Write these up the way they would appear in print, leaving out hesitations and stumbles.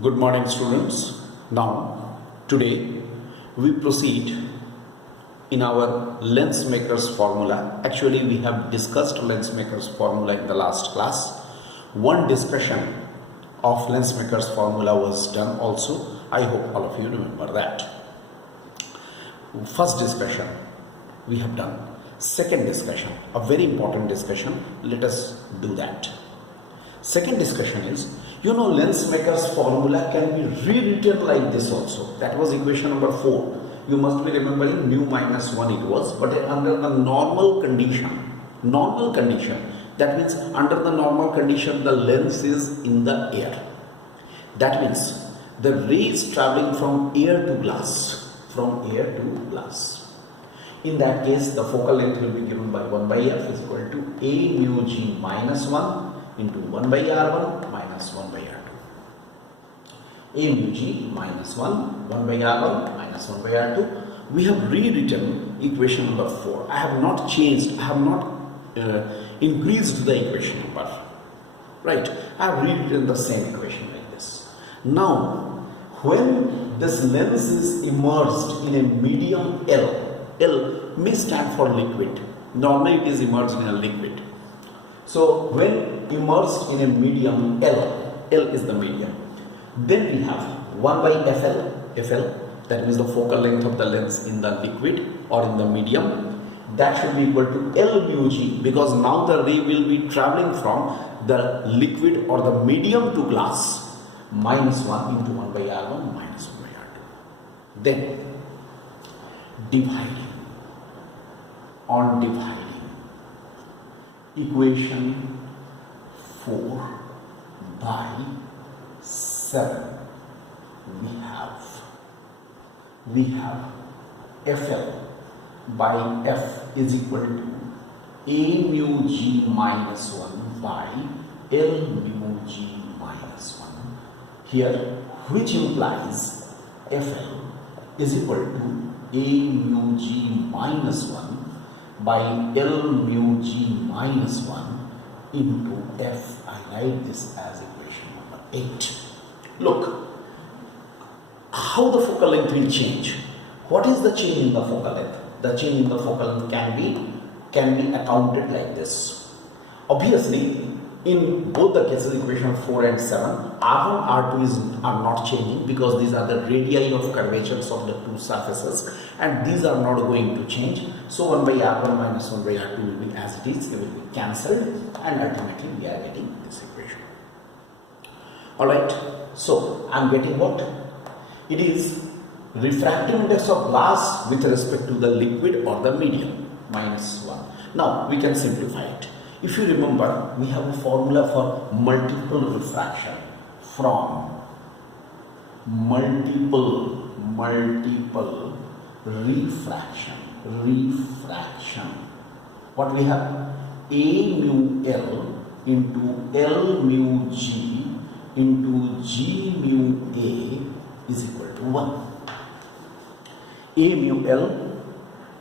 Good morning, students. Now, today we proceed in our lens maker's formula. Actually, we have discussed lens maker's formula in the last class. One discussion of lens maker's formula was done also. I hope all of you remember that. First discussion we have done. Second discussion, a very important discussion. Let us do that. Second discussion is, lens maker's formula can be rewritten like this also. That was equation number 4. You must be remembering mu minus 1 it was, but under the normal condition, that means under the normal condition the lens is in the air. That means the ray is traveling from air to glass, In that case, the focal length will be given by 1 by f is equal to a mu g minus 1 into 1 by r1 minus 1 by r2. A mu g minus 1, 1 by r1 minus 1 by r2. We have rewritten equation number 4. I have not changed, I have not increased the equation number. Right, I have rewritten the same equation like this. Now, when this lens is immersed in a medium L may stand for liquid. Normally it is immersed in a liquid. So when immersed in a medium L is the medium, then we have 1 by FL, that means the focal length of the lens in the liquid or in the medium, that should be equal to L mu g, because now the ray will be traveling from the liquid or the medium to glass, minus 1 into 1 by R1 minus 1 by R2. Then dividing equation 4 by 7, we have FL by F is equal to A mu g minus 1 by L mu g minus 1 here, which implies FL is equal to A mu g minus 1 by L mu g minus 1 into F. I write this as equation number 8. Look, how the focal length will change. What is the change in the focal length? The change in the focal length can be accounted like this. Obviously, in both the cases, equation 4 and 7, R1, R2 are not changing because these are the radii of curvatures of the two surfaces and these are not going to change. So 1 by R1 minus 1 by R2 will be as it is, they will be cancelled, and ultimately we are getting this equation. Alright, so I am getting what? It is refractive index of glass with respect to the liquid or the medium, minus 1. Now we can simplify it. If you remember, we have a formula for multiple refraction from multiple refraction. What we have? A mu L into L mu G into G mu A is equal to 1. A mu L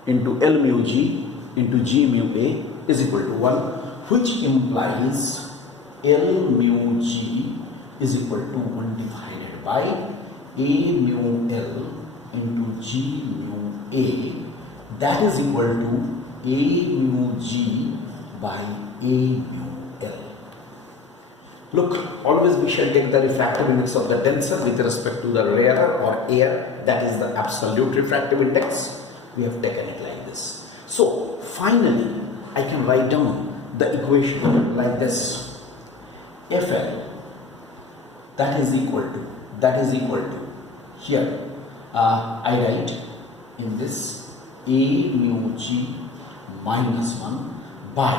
into L mu G into G mu A is equal to 1, which implies L mu G is equal to 1 divided by A mu L into G mu A, that is equal to A mu G by A mu L. Look, always we shall take the refractive index of the denser with respect to the rarer or air, that is the absolute refractive index. We have taken it like this. So finally, I can write down the equation like this. FL that is equal to here I write in this A mu g minus 1 by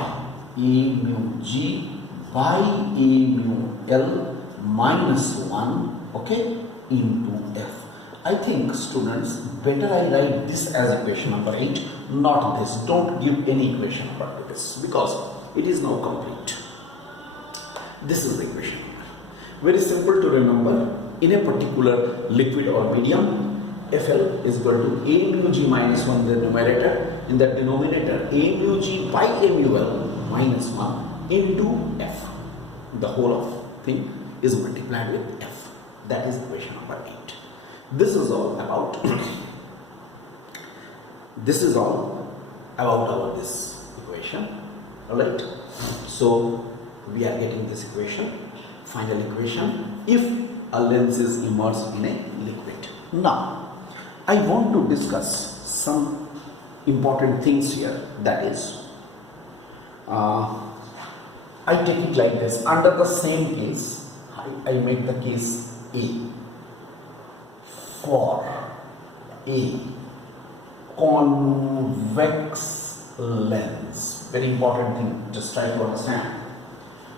A mu g by A mu L minus 1, okay, into F. I think, students, better I write this as equation number 8, not this. Don't give any equation number to this because it is now complete. This is the equation number. Very simple to remember. In a particular liquid or medium, FL is equal to A mu g minus 1 in the numerator. In the denominator, A mu g by A mu L minus 1 into F. The whole of thing is multiplied with F. That is equation number 8. This is all about this is all about our this equation. Alright, so we are getting this equation, final equation, if a lens is immersed in a liquid. Now I want to discuss some important things here. That is, I take it like this. Under the same case, I make the case A. For a convex lens, very important thing, just try to understand.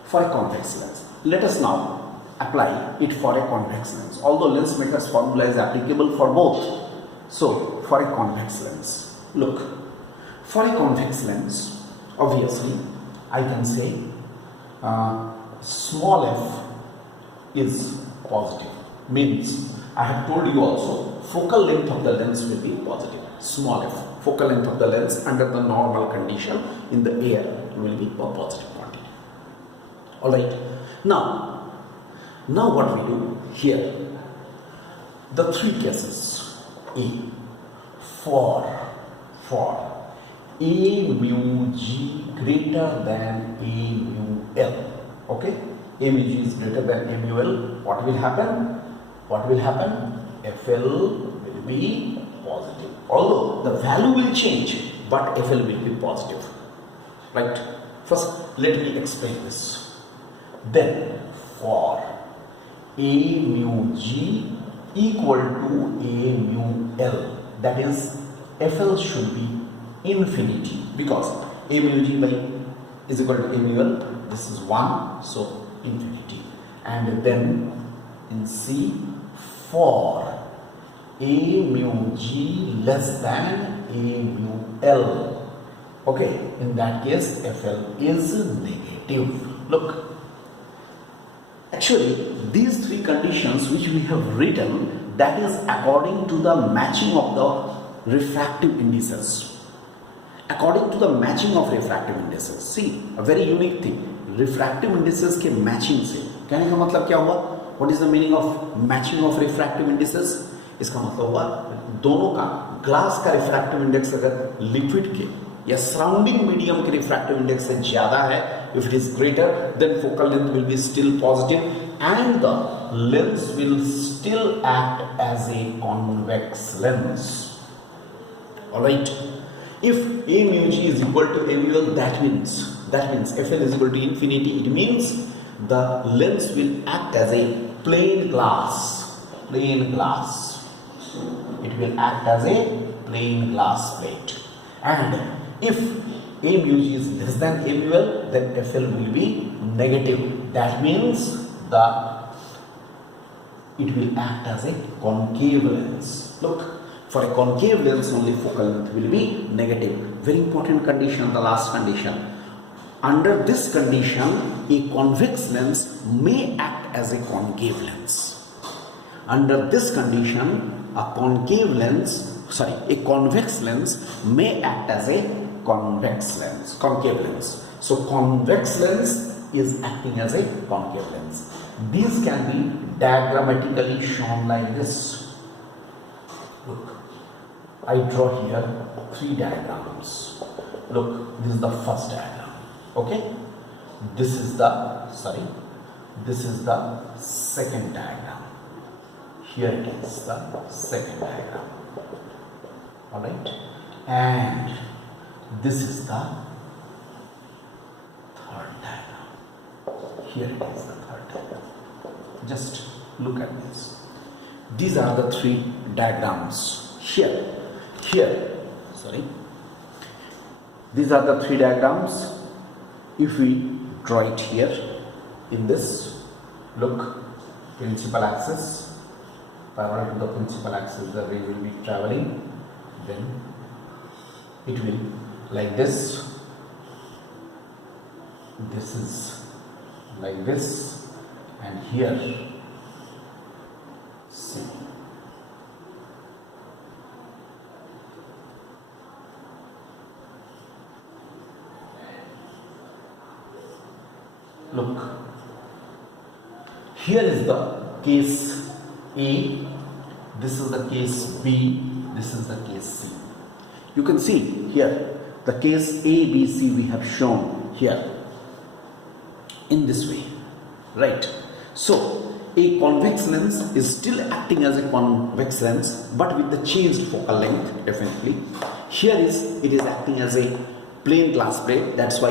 For a convex lens, let us now apply it for a convex lens, although lens maker's formula is applicable for both. So for a convex lens, look, for a convex lens, obviously I can say small f is positive, means I have told you also focal length of the lens will be positive. Small f, focal length of the lens under the normal condition in the air will be a positive quantity. Alright, now what we do here, the three cases. A, for A mu g greater than A mu L. Okay, A mu g is greater than A mu L. What will happen? FL will be positive. Although the value will change, but FL will be positive. Right? First, let me explain this. Then, for A mu g equal to A mu L, that is, FL should be infinity, because A mu g is equal to A mu L. This is 1, so infinity. And then in C, for A mu g less than A mu L. Okay, in that case, FL is negative. Look, actually, these three conditions which we have written, that is according to the matching of the refractive indices. According to the matching of refractive indices. See, a very unique thing. Refractive indices के matching से, कहने का मतलब क्या हुआ? What is the meaning of matching of refractive indices? इसका मतलब हुआ दोनों का, ग्लास का रिफ्रैक्टिव इंडेक्स अगर लिक्विड के या सराउंडिंग मीडियम के रिफ्रैक्टिव इंडेक्स से ज्यादा है, if it is greater, then focal length will be still positive and the lens will still act as a convex lens. Alright, if A mu g is equal to A mu L, that means FL is equal to infinity. It means the lens will act as a plain glass. It will act as a plain glass plate. And if A mu g is less than A mu L, then FL will be negative. That means it will act as a concave lens. Look, for a concave lens only focal length will be negative. Very important condition, the last condition. Under this condition, a convex lens may act as a concave lens. Under this condition, a convex lens may act as a concave lens. So convex lens is acting as a concave lens. These can be diagrammatically shown like this. Look, I draw here three diagrams. Look, this is the first diagram. Okay, this is the second diagram. Here it is, the second diagram. Alright, and this is the third diagram. Here it is, the third diagram. Just look at this. These are the three diagrams. These are the three diagrams. If we draw it here in this, look, principal axis, parallel to the principal axis the ray will be traveling, then it will like this is like this, and here see, look, here is the case A, this is the case B, this is the case C. You can see here the case A, B, C we have shown here in this way, right? So a convex lens is still acting as a convex lens but with the changed focal length definitely. Here it is acting as a plain glass plate, that's why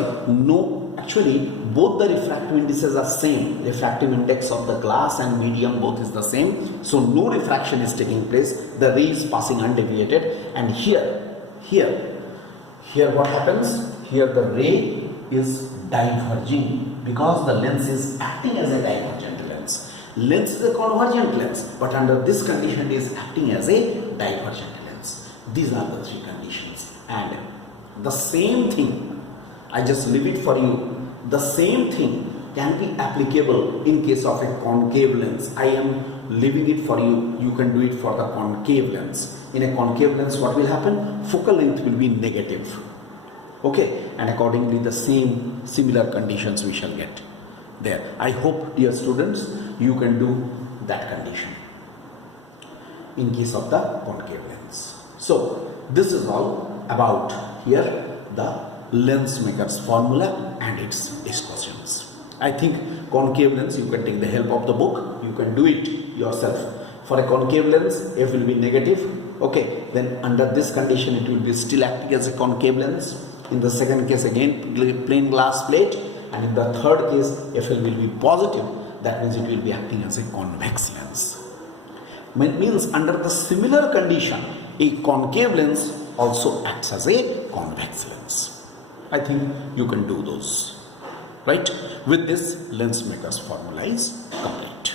actually both the refractive indices are same. Refractive index of the glass and medium both is the same, so no refraction is taking place, the ray is passing undeviated. And here what happens? Here the ray is diverging because the lens is acting as a divergent lens. Lens is a convergent lens, but under this condition it is acting as a divergent lens. These are the three conditions, and the same thing, I just leave it for you, the same thing can be applicable in case of a concave lens. I am leaving it for you, you can do it for the concave lens. In a concave lens what will happen? Focal length will be negative, okay, and accordingly the similar conditions we shall get there. I hope, dear students, you can do that condition in case of the concave lens. So this is all about here the lens maker's formula and its discussions. I think concave lens you can take the help of the book, you can do it yourself. For a concave lens F will be negative, okay, then under this condition it will be still acting as a concave lens. In the second case again plain glass plate, and in the third case FL will be positive, that means it will be acting as a convex lens. Means under the similar condition a concave lens also acts as a convex lens. I think you can do those, right? With this, lens maker's formula is complete.